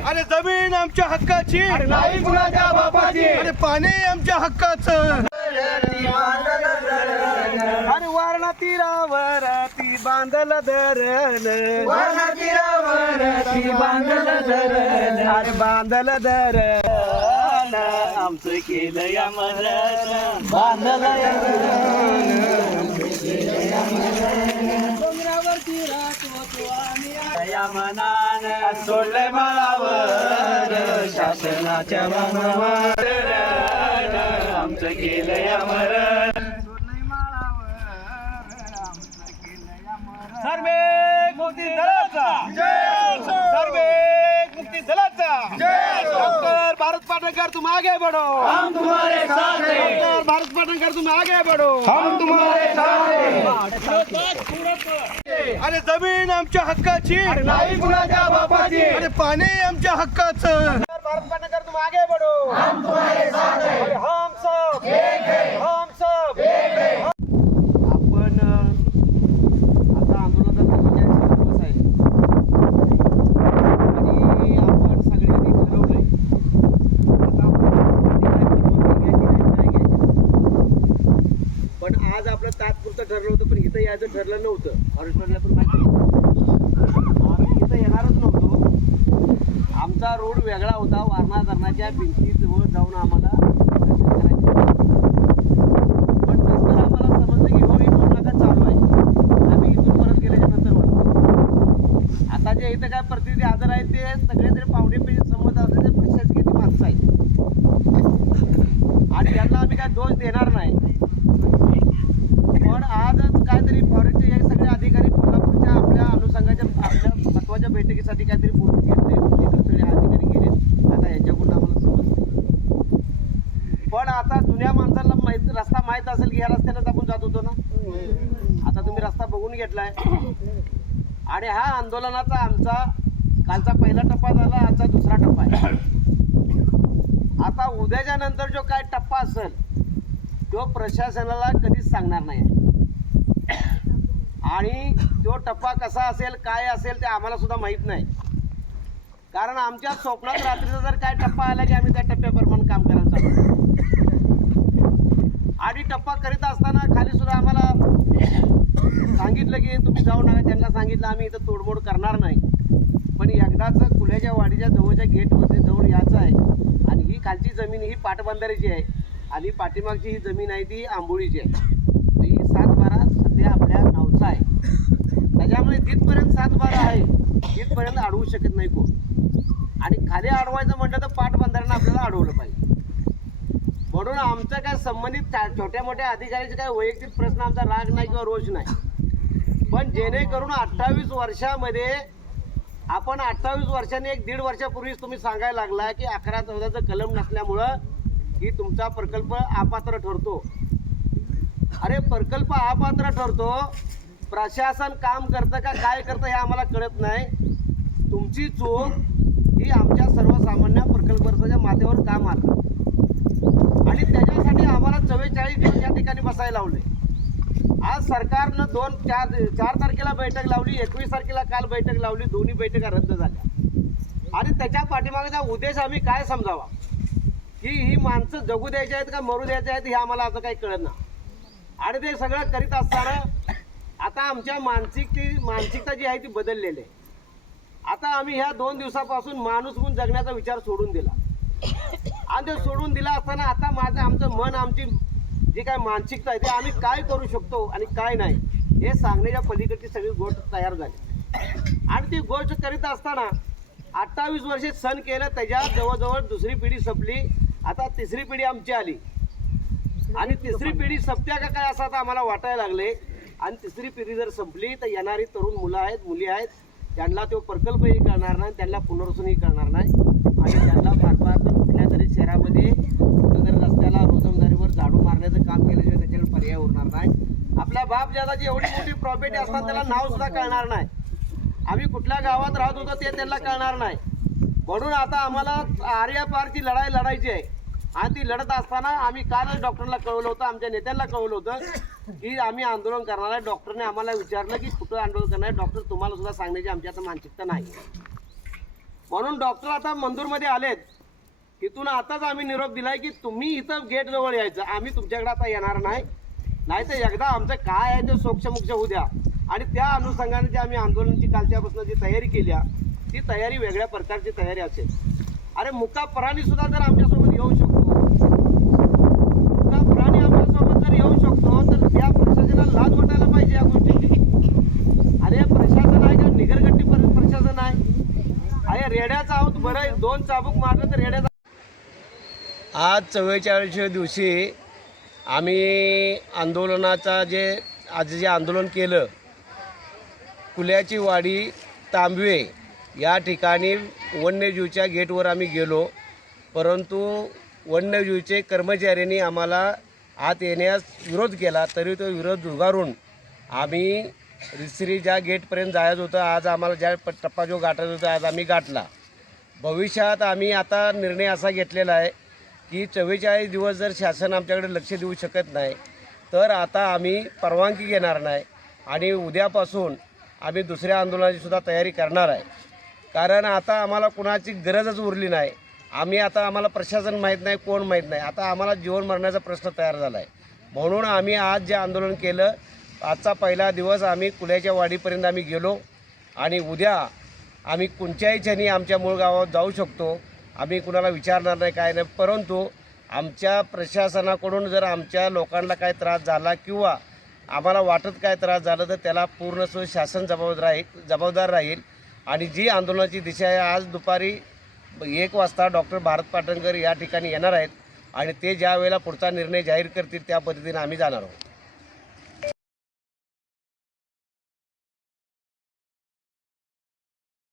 अरे जमीन आमच्या हक्काची. अरे नाही कुणाच्या बापाची. अरे पाणी आमच्या हक्काचं. अरे वारणा तीरावर ती बांधल धरण. वारणा तीरावर ती बांधल धरण. अरे बांधल धरण. आमचं केलं या मरण. बांधल आम्ही या मनानं सोडलंय माळावर शासनाच्या मनावर आमचं केलं या मरण सर्वे मुक्ती दलाचा. सर्वे मुक्ती दलाचा. डॉक्टर भारत पाटणकर तुम आगे बढ़ो. हम तुम्हारे साथ हैं डॉक्टर भारत पाटणकर तुम आगे बढ़ो. हम तुम्हारे साथ अरे जमीन आमच्या हक्काची. हैं नाही कुणाच्या बापाची. अरे पाणी आमच्या हक्काचं. भारत पाटणकर तुम आगे बढ़ो. हम तुम्हारे साथ हैं. हम सब. एक है. हम सब. एक है. आपण आता आंदोलनाचा दिवस दिवस आहे. आणि आपण सगळ्यांनी ठरवलंय. आता आपण काय परवानगी घ्यायची नाही, काय घ्यायची. पण आज आपलं तात्पुरतं ठरलं होतं पण इथं यायचं ठरलं नव्हतं. ऑडिटोरियमला पण माहिती आम्ही इथं येणारच नव्हतो. आमचा रोड वेगळा होता वारणा धरणाच्या भिंतीजवळ जाऊन आम्हाला आम्हाला समजलं की हो, चालू आहे. आम्ही इथून परत म्हणतो आता जे इथं काय प्रतिनिधी हजर आहेत ते सगळे जरी पावणे पेजे संमत असलेले प्रशासकीय माणसं आहेत. आणि त्यांना आम्ही काय दोष देणार नाही पण आजच काहीतरी फॉरेनचे हे सगळे अधिकारी कोल्हापूरच्या आपल्या अनुषंगाच्या आपल्या महत्त्वाच्या बैठकीसाठी काहीतरी बोलून घेतले. म्हणजे तिकडे सगळे अधिकारी गेले. आता याच्याकडून आम्हाला समजते पण आता जुन्या माणसाला माहीत रस्ता माहीत असेल की ह्या रस्त्यानेच आपण जात होतो ना? आता तुम्ही रस्ता बघून घेतलाय. आणि हा आंदोलनाचा आमचा कालचा पहिला टप्पा झाला आजचा दुसरा टप्पा आहे. आता उद्याच्या नंतर जो काय टप्पा असेल तो प्रशासनाला कधीच सांगणार नाही. आणि तो टप्पा कसा असेल काय असेल ते आम्हाला सुद्धा माहीत नाही. कारण आमच्या स्वप्नात रात्रीचा जर काय टप्पा आला की आम्ही त्या टप्प्याप्रमाणे काम करायला चालू आणि टप्पा करीत असताना खाली सुद्धा आम्हाला सांगितलं की तुम्ही जाऊ नका त्यांना सांगितलं आम्ही इथं तोडमोड करणार नाही. पण एकदाच कुल्याच्या वाडीच्या जवळच्या गेटमध्ये जवळ यायचं आहे. आणि ही खालची जमीन ही पाटबंधारीची आहे. आणि पाठीमागची ही जमीन आहे ती आंबोळीची आहे. ही सात बारा सध्या आपल्या नाव त्याच्यामुळे जिथपर्यंत सात बारा आहे तिथपर्यंत अडवू शकत नाही कोण. आणि खाली अडवायचं म्हटलं तर पाटबंधाऱ्यांना आपल्याला अडवलं पाहिजे. म्हणून आमचं काय संबंधित छोट्या मोठ्या अधिकाऱ्याचे काय वैयक्तिक प्रश्न आमचा राग नाही किंवा रोष नाही. पण जेणेकरून अठ्ठावीस वर्षामध्ये आपण अठ्ठावीस वर्षांनी एक दीड वर्षापूर्वीच तुम्ही सांगायला लागला की अकरा चौदाचं कलम नसल्यामुळं की तुमचा प्रकल्प अपात्र ठरतो. अरे प्रकल्प अपात्र ठरतो प्रशासन काम करतं का काय करतं हे आम्हाला कळत नाही. तुमची चूक ही आमच्या सर्वसामान्य प्रकल्पग्रस्ताच्या माथ्यावर काम आलं आणि त्याच्यासाठी आम्हाला चव्वेचाळीस दिवस या ठिकाणी बसायला लावले. आज सरकारनं दोन चार चार तारखेला बैठक लावली एकवीस तारखेला काल बैठक लावली दोन्ही बैठका रद्द झाल्या. आणि त्याच्या पाठीमागचा उद्देश आम्ही काय समजावा? की ही माणसं जगू द्यायची आहेत का मरू द्यायची आहेत हे आम्हाला असं काही कळत ना आणि ते सगळं करीत असताना आता आमच्या मानसिक मानसिकता जी आहे ती बदललेली आहे. आता आम्ही ह्या दोन दिवसापासून माणूस म्हणून जगण्याचा विचार सोडून दिला. आणि ते सोडून दिला असताना आता माझं आमचं मन आमची जी काय मानसिकता आहे ते आम्ही काय करू शकतो आणि काय नाही हे सांगण्याच्या पलीकडची सगळी गोष्ट तयार झाली. आणि ती गोष्ट करीत असताना अठ्ठावीस वर्षे सण केलं त्याच्या जवळजवळ दुसरी पिढी संपली. आता तिसरी पिढी आमची आली. आणि तिसरी पिढी संपत्या का काय असं आता आम्हाला वाटायला लागले आणि तिसरी पिढी जर संपली तर येणारी तरुण मुलं आहेत मुली आहेत त्यांना तो प्रकल्पही करणार नाही त्यांना पुनर्वसनही करणार नाही. आणि त्यांना फार फार तर कुठल्या तरी शहरामध्ये कुठेतरी रस्त्याला रोजमदारीवर झाडू मारण्याचं काम केल्याशिवाय त्याच्यावर पर्याय उरणार नाही. आपल्या बाप जी एवढी मोठी प्रॉपर्टी असतात त्याला नाव सुद्धा कळणार नाही. आम्ही कुठल्या गावात राहत होतो ते त्यांना कळणार नाही. म्हणून आता आम्हाला आर्यापारची लढाई लढायची आहे. आणि ती लढत असताना आम्ही कालच डॉक्टरला कळवलं होतं आमच्या नेत्यांना कळवलं होतं की आम्ही आंदोलन करणार आहे. डॉक्टरने आम्हाला विचारलं की कुठं आंदोलन करणार आहे? डॉक्टर तुम्हाला सुद्धा सांगण्याची आमची आता मानसिकता नाही. म्हणून डॉक्टर आता मंदूरमध्ये आलेत. इथून आताच आम्ही निरोप दिलाय की तुम्ही इथं गेट जवळ यायचं. आम्ही तुमच्याकडे आता येणार नाही. नाही तर एकदा आमचं काय आहे ते सोक्षमोक्ष होऊ द्या. आणि त्या अनुषंगाने जी आम्ही आंदोलनाची कालच्यापासून जी तयारी केली आहे, ती तयारी वेगळ्या प्रकारची तयारी असेल. अरे मुका प्राणी सुद्धा जर आमच्यासोबत येऊ शकतो मुका प्राणी आमच्यासोबत जर येऊ शकतो तर त्या प्रशासनाला लाज वाटायला पाहिजे या गोष्टीची अरे प्रशासन आहे का? निगरगट्टी प्रशासन आहे. अरे रेड्याचा आहोत बरं दोन चाबूक मारलं तर रेड्याचा आज चव्वेचाळीसव्या दिवशी आम्ही आंदोलनाचा जे आज जे आंदोलन केलं कुल्याची वाडी तांबवे या ठिकाणी वन्यजीवच्या गेटवर आम्ही गेलो. परंतु वन्यजीवचे कर्मचाऱ्यांनी आम्हाला आत येण्यास विरोध केला तरी तो विरोध झुगारून आम्ही रिसरी ज्या गेटपर्यंत जायचं होतं. आज आम्हाला ज्या प- टप्पा जो गाठायचा होता आज आम्ही गाठला. भविष्यात आम्ही आता निर्णय असा घेतलेला आहे की चव्वेचाळीस दिवस जर शासन आमच्याकडे लक्ष देऊ शकत नाही तर आता आम्ही परवानगी घेणार नाही आणि उद्यापासून आम्ही दुसऱ्या आंदोलनाची सुद्धा तयारी करणार आहे. कारण आता आम्हाला कुणाची गरजच उरली नाही. आम्ही आता आम्हाला प्रशासन माहीत नाही कोण माहीत नाही. आता आम्हाला जीवन मरण्याचा प्रश्न तयार झाला आहे म्हणून आम्ही आज जे आंदोलन केलं आजचा पहिला दिवस आम्ही कुल्याच्या वाडीपर्यंत आम्ही गेलो आणि उद्या आम्ही कोणत्याही क्षणी आमच्या मूळ गावात जाऊ शकतो. आम्ही कुणाला विचारणार नाही काय नाही. परंतु आमच्या प्रशासनाकडून जर आमच्या लोकांना काय त्रास झाला किंवा आम्हाला वाटत काय त्रास झाला तर त्याला पूर्ण शासन जबाबदार राहील जबाबदार राहील. आणि जी आंदोलनाची दिशा आहे आज दुपारी एक वाजता डॉक्टर भारत पाटणकर या ठिकाणी येणार आहेत आणि ते ज्या वेळेला पुढचा निर्णय जाहीर करतील त्या पद्धतीने आम्ही जाणार आहोत.